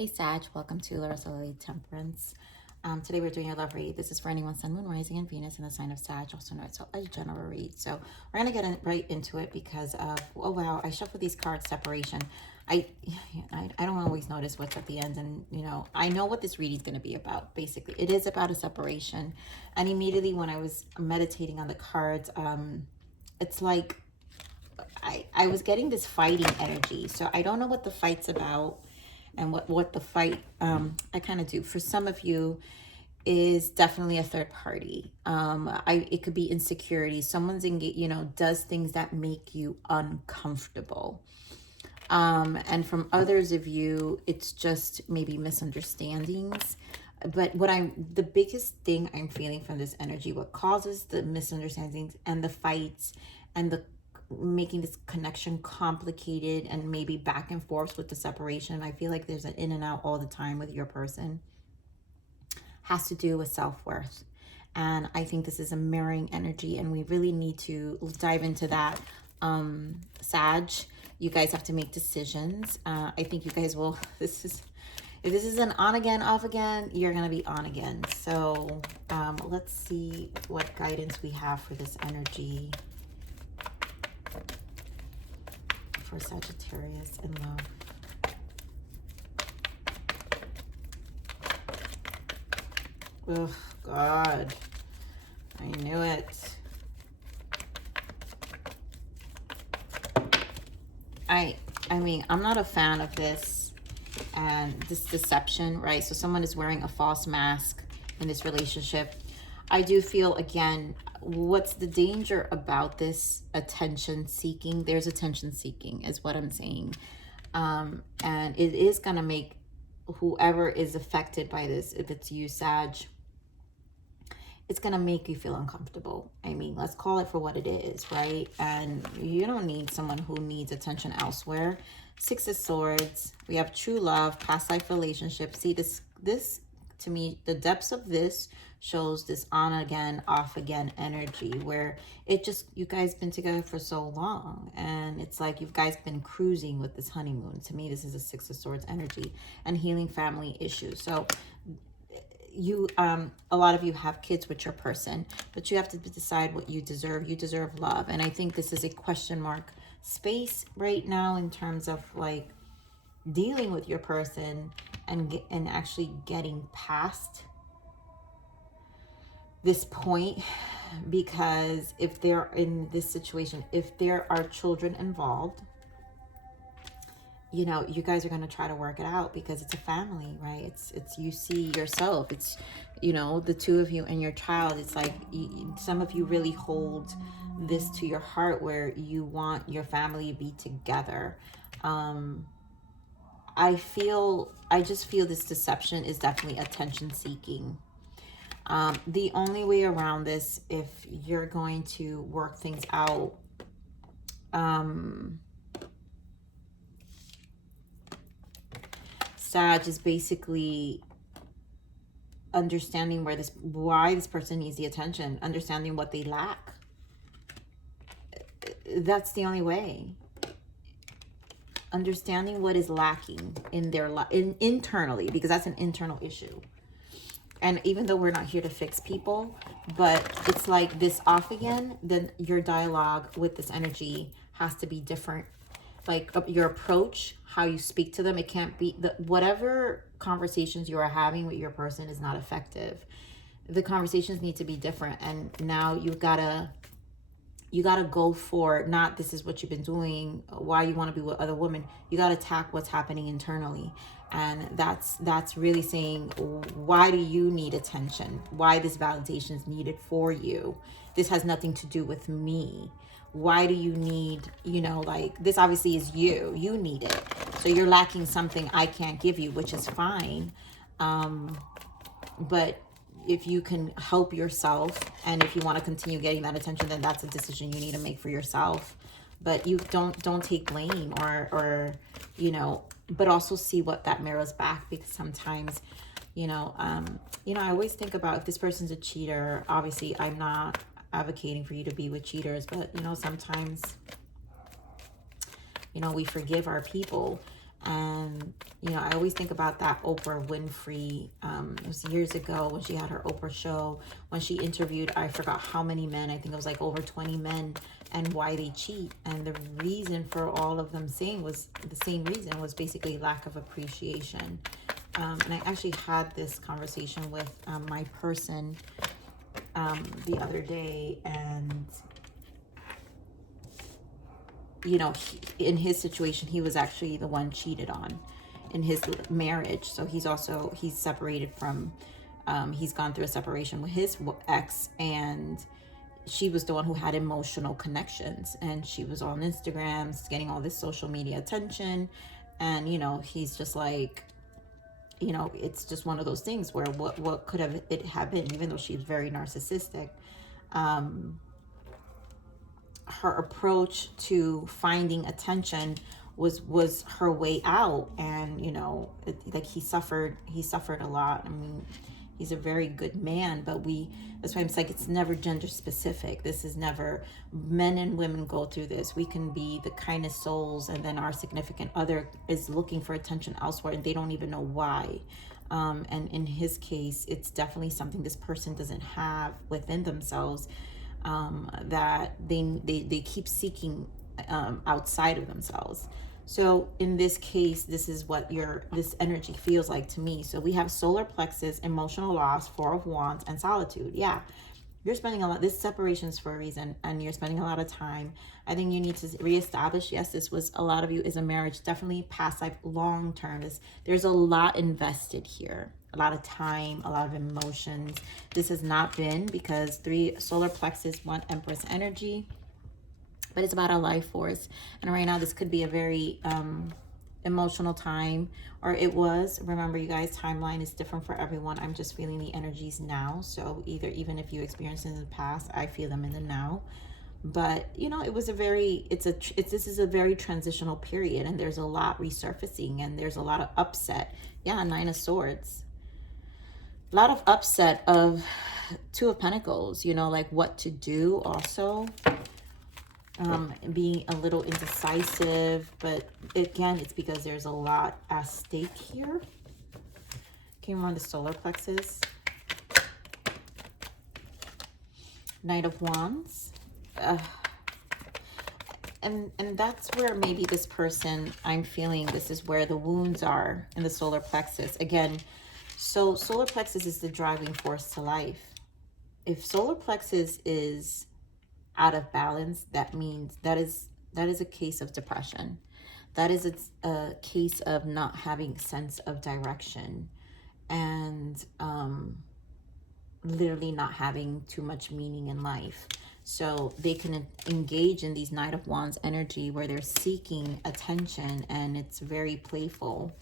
Hey Sag, welcome to larisalilitemperance. Today we're doing your love read. This is for anyone Sun, Moon, Rising, and Venus in the sign of Sag, also known as a general read. So we're gonna get right into it because of, oh wow, I shuffled these cards, separation. I don't always notice what's at the end, and I know what this reading is gonna be about. Basically, it is about a separation. And immediately when I was meditating on the cards, it's like I was getting this fighting energy. So I don't know what the fight's about and what the fight I kind of do. For some of you is definitely a third party. It could be insecurity. Someone's does things that make you uncomfortable. And from others of you, it's just maybe misunderstandings. But the biggest thing I'm feeling from this energy, what causes the misunderstandings and the fights and the making this connection complicated and maybe back and forth with the separation, I feel like there's an in and out all the time with your person, has to do with self-worth. And I think this is a mirroring energy, and we really need to dive into that. Sag, you guys have to make decisions. I think you guys will, if this is an on again, off again, you're going to be on again. So let's see what guidance we have for this energy for Sagittarius in love. Oh, God. I knew it. I mean, I'm not a fan of this and this deception, right? So someone is wearing a false mask in this relationship. I do feel, again, what's the danger about this attention seeking? There's attention seeking is what I'm saying. And it is going to make whoever is affected by this, if it's you, Sag, it's going to make you feel uncomfortable. I mean, let's call it for what it is, right? And you don't need someone who needs attention elsewhere. Six of Swords. We have true love, past life relationship. See, this to me, the depths of this shows this on again, off again energy where it just, you guys been together for so long and it's like you guys been cruising with this honeymoon. To me, this is a Six of Swords energy and healing family issues. So you a lot of you have kids with your person, but you have to decide what you deserve. You deserve love. And I think this is a question mark space right now in terms of like dealing with your person and actually getting past this point, because if they're in this situation, if there are children involved, you guys are going to try to work it out because it's a family, right? It's you see yourself, it's the two of you and your child. It's like some of you really hold this to your heart where you want your family to be together. I just feel this deception is definitely attention seeking. The only way around this, if you're going to work things out, Sag, is basically understanding why this person needs the attention, understanding what they lack. That's the only way. Understanding what is lacking in their life, internally, because that's an internal issue. And even though we're not here to fix people, but it's like this off again, then your dialogue with this energy has to be different. Like your approach, how you speak to them, it can't be whatever conversations you are having with your person is not effective. The conversations need to be different. And now you gotta go for, not this is what you've been doing, why you want to be with other women. You got to attack what's happening internally. And that's really saying, why do you need attention? Why this validation is needed for you? This has nothing to do with me. Why do you need, like this obviously is you need it. So you're lacking something I can't give you, which is fine. But if you can help yourself and if you want to continue getting that attention, then that's a decision you need to make for yourself. But you don't take blame or but also see what that mirrors back, because sometimes I always think about, if this person's a cheater, obviously I'm not advocating for you to be with cheaters, but sometimes we forgive our people, And, you know, I always think about that Oprah Winfrey. It was years ago when she had her Oprah show, when she interviewed, I forgot how many men, I think it was like over 20 men, and why they cheat. And the reason for all of them saying was the same reason, was basically lack of appreciation. And I actually had this conversation with my person the other day, and you know, in his situation, he was actually the one cheated on in his marriage. So he's separated from, he's gone through a separation with his ex, and she was the one who had emotional connections, and she was on Instagram getting all this social media attention. And, you know, he's just like, you know, it's just one of those things where what could have it have been, even though she's very narcissistic. Her approach to finding attention was her way out. And, you know, like he suffered a lot. I mean, he's a very good man, but that's why I'm like, it's never gender specific. This is never, men and women go through this. We can be the kindest souls, and then our significant other is looking for attention elsewhere, and they don't even know why. And in his case, it's definitely something this person doesn't have within themselves, that they keep seeking outside of themselves. So in this case, this is what this energy feels like to me. So we have solar plexus, emotional loss, 4 of Wands, and solitude. Yeah, you're spending a lot. This separation is for a reason, and you're spending a lot of time. I think you need to reestablish. Yes, this was, a lot of you is a marriage, definitely past life, long term. There's a lot invested here, a lot of time, a lot of emotions. This has not been, because 3 solar plexus, 1 Empress energy, but it's about a life force. And right now, this could be a very emotional time, or it was. Remember, you guys, timeline is different for everyone. I'm just feeling the energies now. So even if you experienced it in the past, I feel them in the now. But, you know, it was a very, this is a very transitional period, and there's a lot resurfacing, and there's a lot of upset. Yeah, 9 of Swords. A lot of upset of 2 of Pentacles, you know, like what to do also. Being a little indecisive, but again, it's because there's a lot at stake here. Came on the solar plexus. Knight of Wands. And that's where maybe this person, I'm feeling this is where the wounds are in the solar plexus. Again, so solar plexus is the driving force to life. If solar plexus is out of balance, that means that is a case of depression. That is a case of not having sense of direction, and literally not having too much meaning in life. So they can engage in these Knight of Wands energy where they're seeking attention, and it's very playful.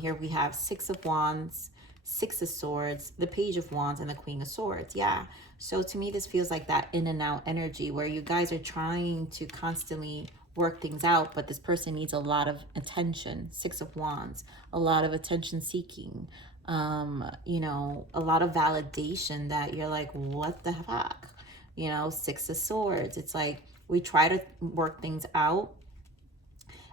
Here we have 6 of Wands, 6 of Swords, the Page of Wands, and the Queen of Swords. Yeah. So to me, this feels like that in and out energy where you guys are trying to constantly work things out, but this person needs a lot of attention. 6 of Wands, a lot of attention seeking, you know, a lot of validation that you're like, what the fuck? You know, 6 of Swords. It's like we try to work things out,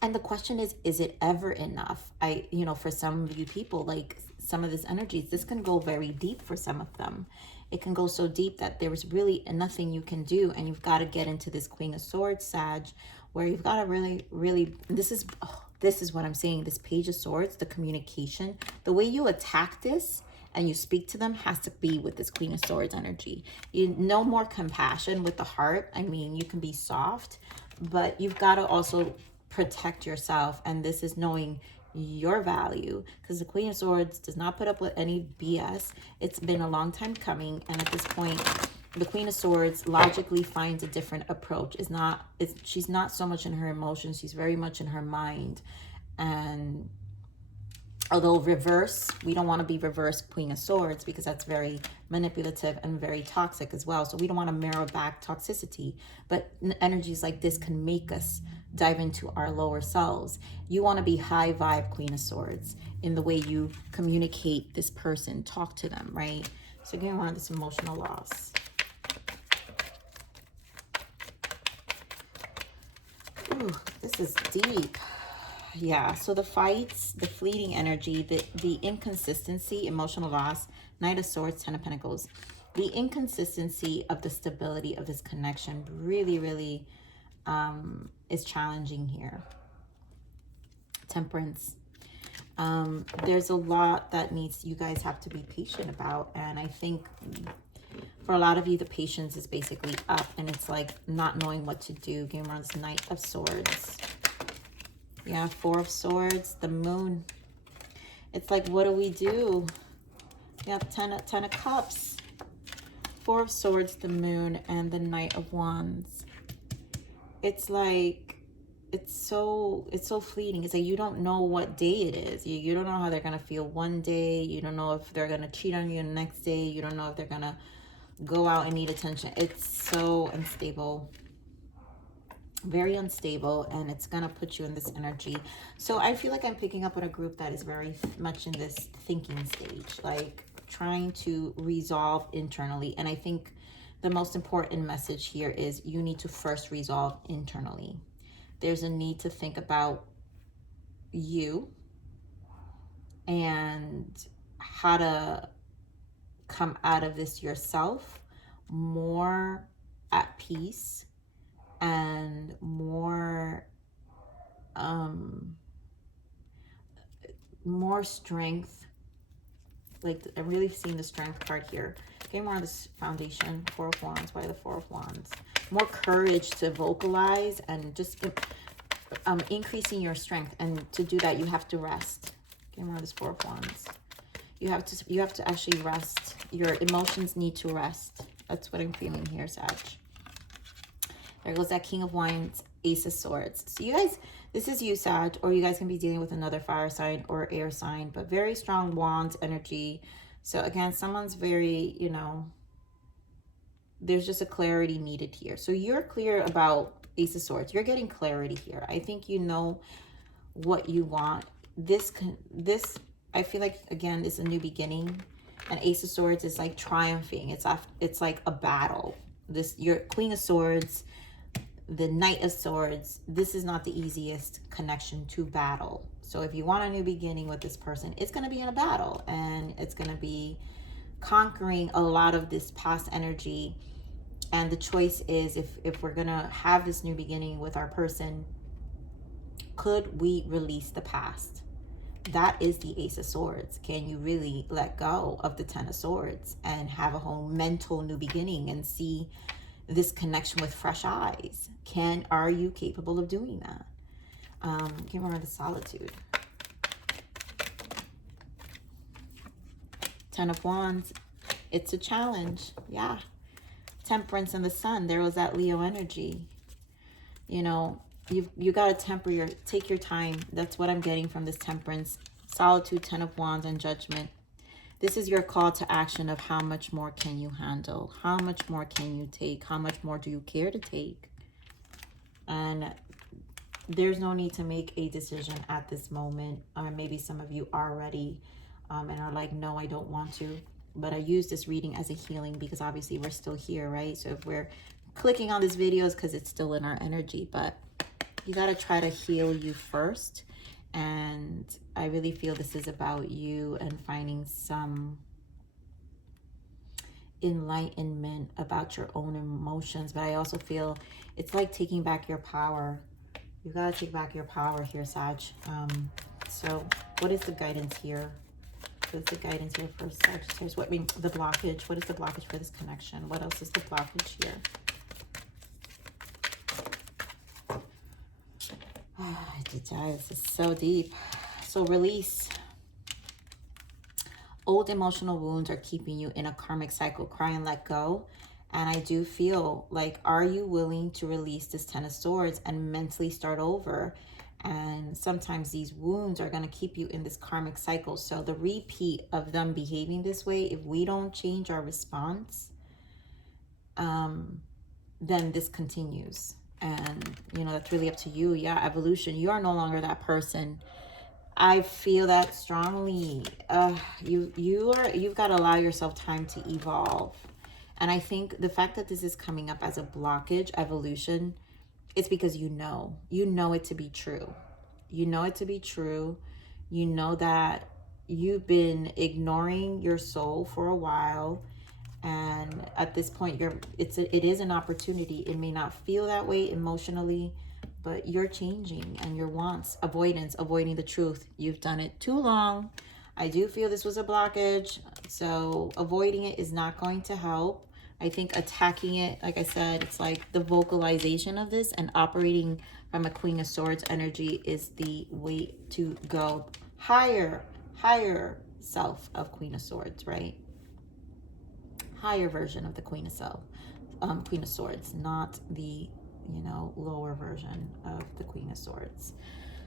and the question is it ever enough? You know, for some of you people, like some of this energies, this can go very deep for some of them. It can go so deep that there's really nothing you can do, and you've got to get into this Queen of Swords, Sag, where you've got to really, this is what I'm saying, this Page of Swords, the communication, the way you attack this and you speak to them has to be with this Queen of Swords energy. No more compassion with the heart. I mean, you can be soft, but you've got to also protect yourself, and this is knowing your value, because the Queen of Swords does not put up with any BS. It's been a long time coming, and at this point, the Queen of Swords logically finds a different approach. She's not so much in her emotions, she's very much in her mind. And although reverse, we don't want to be reverse Queen of Swords, because that's very manipulative and very toxic as well. So we don't want to mirror back toxicity, but energies like this can make us dive into our lower selves. You want to be high vibe Queen of Swords in the way you communicate this person, talk to them, right? So getting around this emotional loss. Ooh, this is deep. Yeah, so the fights, the fleeting energy, the inconsistency, emotional loss, Knight of Swords, Ten of Pentacles. The inconsistency of the stability of this connection really, really is challenging here. Temperance. There's a lot that you guys have to be patient about. And I think for a lot of you, the patience is basically up. And it's like not knowing what to do. Game around this Knight of Swords. Yeah, Four of Swords, the Moon. It's like, what do we do? You have Ten of Cups. Four of Swords, the Moon, and the Knight of Wands. It's like, it's so fleeting. It's like you don't know what day it is. You don't know how they're going to feel one day. You don't know if they're going to cheat on you the next day. You don't know if they're going to go out and need attention. It's so unstable. Very unstable, and it's gonna put you in this energy. So I feel like I'm picking up on a group that is very much in this thinking stage, like trying to resolve internally. And I think the most important message here is you need to first resolve internally. There's a need to think about you and how to come out of this yourself more at peace and more strength. Like, I'm really seeing the strength card here. Getting more on this foundation. Four of Wands. By the Four of Wands? More courage to vocalize and just increasing your strength. And to do that, you have to rest. Getting more on this Four of Wands. You have to actually rest. Your emotions need to rest. That's what I'm feeling here, Sag. There goes that King of Wands, Ace of Swords. So you guys, this is you, Sag, or you guys can be dealing with another fire sign or air sign, but very strong Wands energy. So again, someone's very, you know, there's just a clarity needed here. So you're clear about Ace of Swords. You're getting clarity here. I think you know what you want. This, I feel like, again, is a new beginning. And Ace of Swords is like triumphing. It's like a battle. Your Queen of Swords, the Knight of Swords, this is not the easiest connection to battle. So if you want a new beginning with this person, it's going to be in a battle, and it's going to be conquering a lot of this past energy. And the choice is, if we're going to have this new beginning with our person, could we release the past? That is the Ace of Swords. Can you really let go of the Ten of Swords and have a whole mental new beginning and see this connection with fresh eyes? Are you capable of doing that? Give her the Solitude. Ten of Wands. It's a challenge. Yeah. Temperance and the Sun. There was that Leo energy. You know, you got to take your time. That's what I'm getting from this Temperance. Solitude, Ten of Wands, and Judgment. This is your call to action of how much more can you handle? How much more can you take? How much more do you care to take? And there's no need to make a decision at this moment. Or maybe some of you are ready and are like, no, I don't want to. But I use this reading as a healing because obviously we're still here, right? So if we're clicking on this video, it's because it's still in our energy. But you got to try to heal you first. And I really feel this is about you and finding some enlightenment about your own emotions. But I also feel it's like taking back your power. You got to take back your power here, Sag. So what is the guidance here? What is the guidance here for Sagittarius? What means the blockage? What is the blockage for this connection? What else is the blockage here? This is so deep. So release. Old emotional wounds are keeping you in a karmic cycle. Cry and let go. And I do feel like, are you willing to release this Ten of Swords and mentally start over? And sometimes these wounds are going to keep you in this karmic cycle. So the repeat of them behaving this way, if we don't change our response, then this continues. And, you know, that's really up to you. Yeah, evolution. You are no longer that person. I feel that strongly. You've got to allow yourself time to evolve. And I think the fact that this is coming up as a blockage, evolution, it's because you know it to be true. You know it to be true. You know that you've been ignoring your soul for a while. And at this point, it is an opportunity. It may not feel that way emotionally, but you're changing, and your wants, avoiding the truth. You've done it too long. I do feel this was a blockage, so avoiding it is not going to help. I think attacking it, like I said, it's like the vocalization of this, and operating from a Queen of Swords energy is the way to go. Higher self of Queen of Swords, right? Higher version of the Queen of Swords, not the, you know, lower version of the Queen of Swords.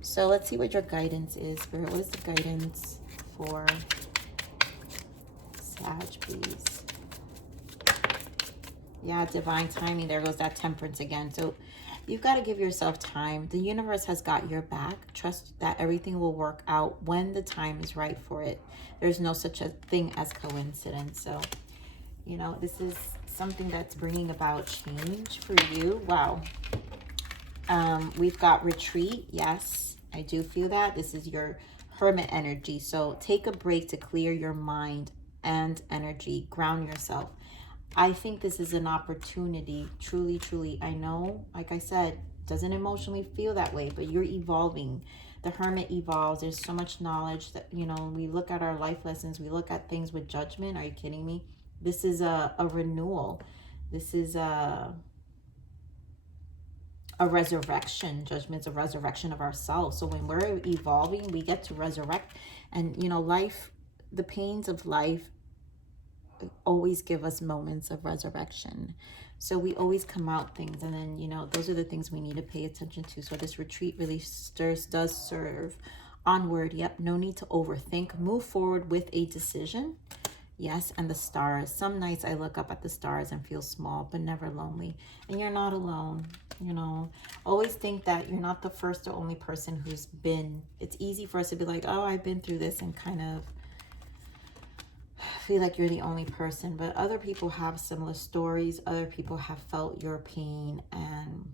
So let's see what your guidance is, Spirit. What is the guidance for Sag, please? Yeah, divine timing. There goes that Temperance again. So you've got to give yourself time. The universe has got your back. Trust that everything will work out when the time is right for it. There's no such a thing as coincidence. So, you know, this is something that's bringing about change for you. Wow. We've got retreat. Yes, I do feel that. This is your Hermit energy. So take a break to clear your mind and energy. Ground yourself. I think this is an opportunity. Truly, truly. I know, like I said, doesn't emotionally feel that way, but you're evolving. The Hermit evolves. There's so much knowledge that, you know, we look at our life lessons. We look at things with judgment. Are you kidding me? This is a renewal. This is a resurrection. Judgment's a resurrection of ourselves. So when we're evolving, we get to resurrect. And, you know, life, the pains of life always give us moments of resurrection. So we always come out things, and then, you know, those are the things we need to pay attention to. So this retreat really does serve. Onward. Yep, no need to overthink. Move forward with a decision. Yes, and the stars. Some nights I look up at the stars and feel small, but never lonely. And you're not alone, you know. Always think that you're not the first or only person who's been. It's easy for us to be like, oh, I've been through this, and kind of feel like you're the only person. But other people have similar stories. Other people have felt your pain, and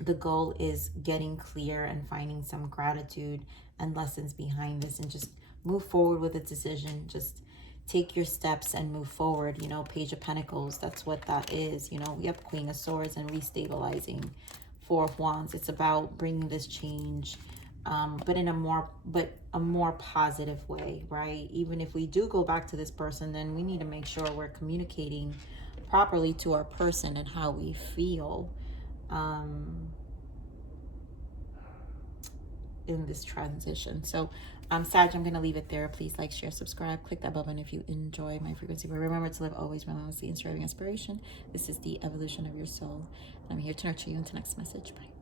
the goal is getting clear and finding some gratitude and lessons behind this, and just move forward with a decision. Just take your steps and move forward. You know, Page of Pentacles, that's what that is. You know, we have Queen of Swords and restabilizing. Four of Wands, it's about bringing this change, but in a more positive way, right? Even if we do go back to this person, then we need to make sure we're communicating properly to our person and how we feel in this transition. So Sag, I'm going to leave it there. Please like, share, subscribe, click that button if you enjoy my frequency. But remember to live always relentlessly in serving inspiration. This is the evolution of your soul. And I'm here to nurture you into next message. Bye.